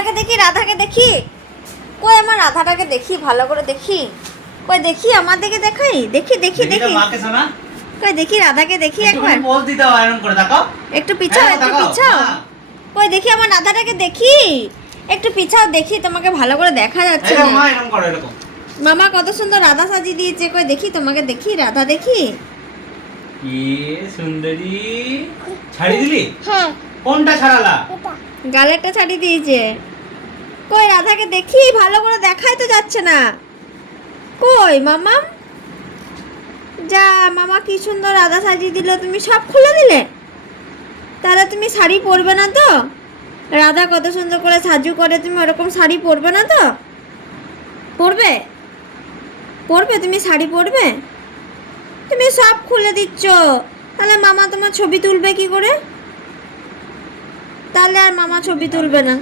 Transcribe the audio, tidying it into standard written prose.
রাধাকে দেখি, রাধাকে দেখি। কই আমার রাধাটাকে দেখি, ভালো করে দেখি। কই দেখি, আমার দিকে দেখাই, দেখি দেখি দেখি। কই দেখি রাধাকে দেখি একবার। পোজ দিতে হয় এরকম করে, তাকাও একটু পিছাও, একটু পিছাও। কই দেখি আমার রাধাটাকে দেখি, একটু পিছাও দেখি, তোমাকে ভালো করে দেখা যাচ্ছে না। মা এরকম করো, এরকম। মামা কত সুন্দর রাধা সাজিয়ে দিয়েছে। কই দেখি, তোমাকে দেখি, রাধা দেখি। কি সুন্দরী। ছাড়ি দিলি? হ্যাঁ কোনটা ছাড়ালা? এটা গালেরটা ছাড়িয়ে দিয়েছে। কই রাধাকে দেখি, ভালো করে দেখাই তো যাচ্ছে না। কই মামা, যা মামা কি সুন্দর রাধা সাজিয়ে দিল, তুমি সব খুলে দিলে। তাহলে তুমি শাড়ি পরবে না তো? রাধা কত সুন্দর করে সাজু করে, তুমি ওরকম শাড়ি পরবে না তো? পরবে? পরবে তুমি, শাড়ি পরবে? তুমি সব খুলে দিচ্ছ, তাহলে মামা তোমার ছবি তুলবে কি করে? তাহলে আর মামা ছবি তুলবে না।